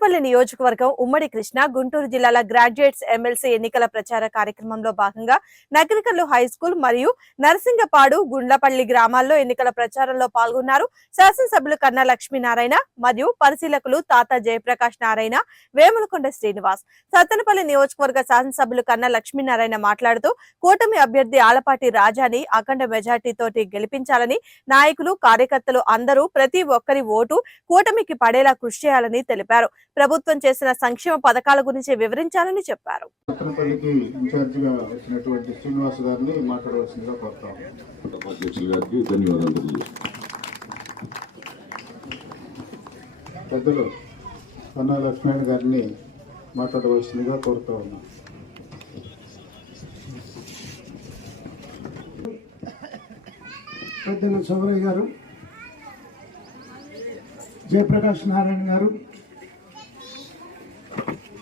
సత్తెనపల్లి నియోజకవర్గం ఉమ్మడి కృష్ణా గుంటూరు జిల్లాల గ్రాడ్యుయేట్స్ ఎమ్మెల్సీ ఎన్నికల ప్రచార కార్యక్రమంలో భాగంగా నగరికల్లు హైస్కూల్ మరియు నరసింగపాడు గుండ్లపల్లి గ్రామాల్లో ఎన్నికల ప్రచారంలో పాల్గొన్నారు. శాసనసభ్యులు కన్నా లక్ష్మీనారాయణ మరియు పరిశీలకులు తాత జయప్రకాష్ నారాయణ, వేములకొండ శ్రీనివాస్. సత్తెనపల్లి నియోజకవర్గ శాసనసభ్యులు కన్నా లక్ష్మీనారాయణ మాట్లాడుతూ కూటమి అభ్యర్థి ఆలపాటి రాజాని అఖండ మెజార్టీతోటి గెలిపించాలని, నాయకులు కార్యకర్తలు అందరూ ప్రతి ఒక్కరి ఓటు కూటమికి పడేలా కృషి చేయాలని తెలిపారు. ప్రభుత్వం చేసిన సంక్షేమ పథకాల గురించి వివరించాలని చెప్పారు. పెద్దలు కన్నా లక్ష్మణ్ గారిని మాట్లాడవలసిందిగా కోరుతా ఉన్నాం. పెద్దలు సౌరయ్య గారు, జయప్రకాష్ నారాయణ గారు,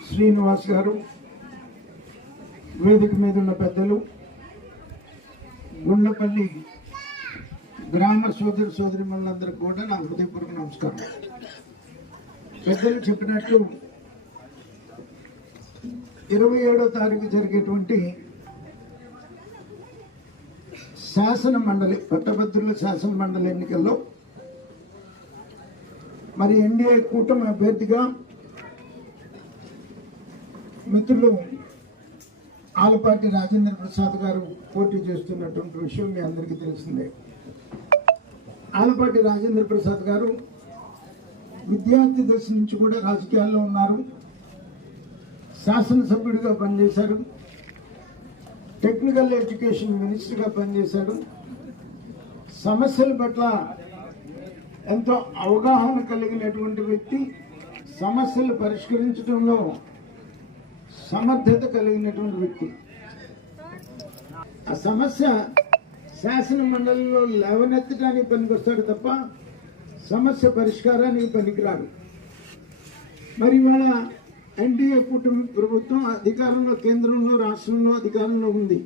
శ్రీనివాస్ గారు, వేదిక మీద ఉన్న పెద్దలు, గుండ్లపల్లి గ్రామ సోదరు సోదరిమణులందరికీ కూడా నా హృదయపూర్వక నమస్కారం. పెద్దలు చెప్పినట్లు 27వ తారీఖు జరిగేటువంటి శాసన మండలి పట్టభద్రుల శాసన మండలి ఎన్నికల్లో మరి ఎన్డీఏ కూటమి అభ్యర్థిగా మిత్రులు ఆలపాటి రాజేంద్ర ప్రసాద్ గారు పోటీ చేస్తున్నటువంటి విషయం మీ అందరికీ తెలిసిందే. ఆలపాటి రాజేంద్ర ప్రసాద్ గారు విద్యార్థి దశ నుంచి కూడా రాజకీయాల్లో ఉన్నారు. శాసనసభ్యుడిగా పనిచేశారు, టెక్నికల్ ఎడ్యుకేషన్ మినిస్టర్గా పనిచేశాడు. సమస్యల పట్ల ఎంతో అవగాహన కలిగినటువంటి వ్యక్తి, సమస్యలు పరిష్కరించడంలో సమర్థత కలిగినటువంటి వ్యక్తి. ఆ సమస్య శాసన మండలిలో లేవనెత్తడానికి పనికొస్తాడు తప్ప సమస్య పరిష్కారానికి పనికిరాడు. మరి ఇవాళ ఎన్డీఏ కూటమి ప్రభుత్వం అధికారంలో, కేంద్రంలో, రాష్ట్రంలో అధికారంలో ఉంది.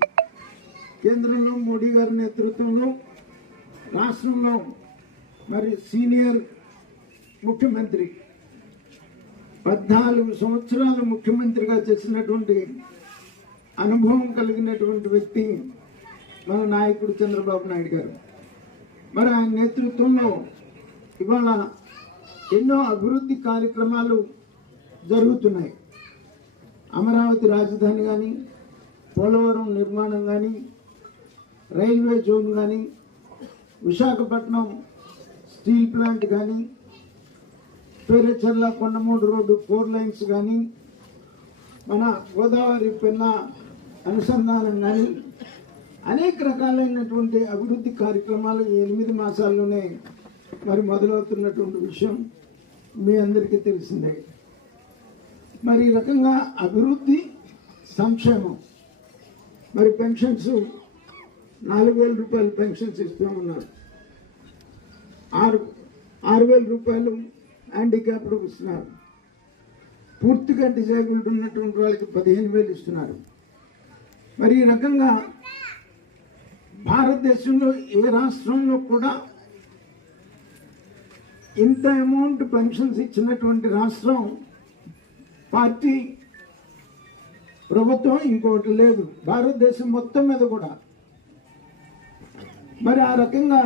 కేంద్రంలో మోడీ గారి నేతృత్వంలో, రాష్ట్రంలో మరి సీనియర్ ముఖ్యమంత్రి 14 సంవత్సరాలు ముఖ్యమంత్రిగా చేసినటువంటి అనుభవం కలిగినటువంటి వ్యక్తి మన నాయకుడు చంద్రబాబు నాయుడు గారు. మరి ఆయన నేతృత్వంలో ఇవాళ ఎన్నో అభివృద్ధి కార్యక్రమాలు జరుగుతున్నాయి. అమరావతి రాజధాని కానీ, పోలవరం నిర్మాణం కానీ, రైల్వే జోన్ కానీ, విశాఖపట్నం స్టీల్ ప్లాంట్ కానీ, పేరచెర్ల కొండమూడు రోడ్డు 4 లైన్స్ కానీ, మన గోదావరి పెన్నా అనుసంధానం కానీ, అనేక రకాలైనటువంటి అభివృద్ధి కార్యక్రమాలు 8 మాసాల్లోనే మరి మొదలవుతున్నటువంటి విషయం మీ అందరికీ తెలిసిందే. మరి ఈ రకంగా అభివృద్ధి, సంక్షేమం, మరి పెన్షన్స్ 4,000 రూపాయలు పెన్షన్స్ ఇస్తూ ఉన్నారు. 6,000 రూపాయలు హ్యాండిక్యాప్డ్ ఇస్తున్నారు. పూర్తిగా డిజేబుల్డ్ ఉన్నటువంటి వాళ్ళకి 15,000 ఇస్తున్నారు. మరి ఈ రకంగా భారతదేశంలో ఏ రాష్ట్రంలో కూడా ఇంత అమౌంట్ పెన్షన్స్ ఇచ్చినటువంటి రాష్ట్రం, పార్టీ, ప్రభుత్వం ఇంకోటి లేదు భారతదేశం మొత్తం మీద కూడా. మరి ఆ రకంగా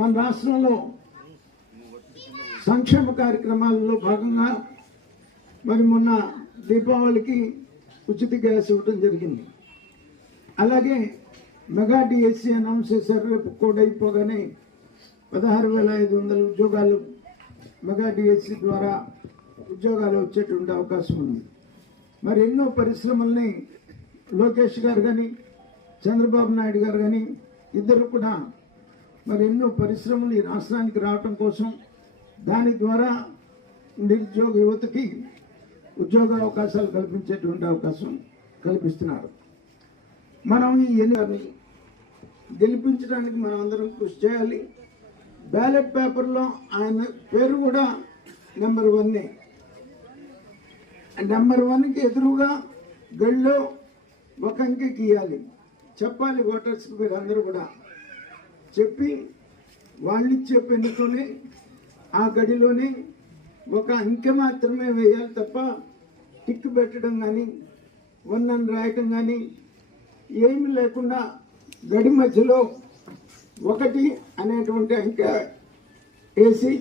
మన రాష్ట్రంలో సంక్షేమ కార్యక్రమాలలో భాగంగా మరి మొన్న దీపావళికి ఉచిత గ్యాస్ ఇవ్వడం జరిగింది. అలాగే మెగా డిఎస్సి అనౌన్స్ చేశారు. రేపు కోడ్ అయిపోగానే 16,500 ఉద్యోగాలు మెగా డిఎస్సి ద్వారా ఉద్యోగాలు వచ్చేటువంటి అవకాశం ఉంది. మరి ఎన్నో పరిశ్రమల్ని లోకేష్ గారు కానీ, చంద్రబాబు నాయుడు గారు కానీ ఇద్దరు కూడా మరి ఎన్నో పరిశ్రమలు ఈ రాష్ట్రానికి రావటం కోసం, దాని ద్వారా నిరుద్యోగ యువతకి ఉద్యోగ అవకాశాలు కల్పించేటువంటి అవకాశం కల్పిస్తున్నారు. మనం ఈ ఎన్నికని గెలిపించడానికి మనం అందరం కృషి చేయాలి. బ్యాలెట్ పేపర్లో ఆయన పేరు కూడా నెంబర్ 1. నెంబర్ 1కి ఎదురుగా గడిలో ఒక అంకె గీయాలి, చెప్పాలి ఓటర్స్కి. మీరు అందరూ కూడా చెప్పి వాళ్ళిచ్చే పెన్నుతోనే ఆ గడిలోనే ఒక అంకె మాత్రమే వేయాలి తప్ప టిక్ పెట్టడం కానీ వన్ రాయటం కానీ ఏమి లేకుండా గడి మధ్యలో 1 అనేటువంటి అంకె వేసి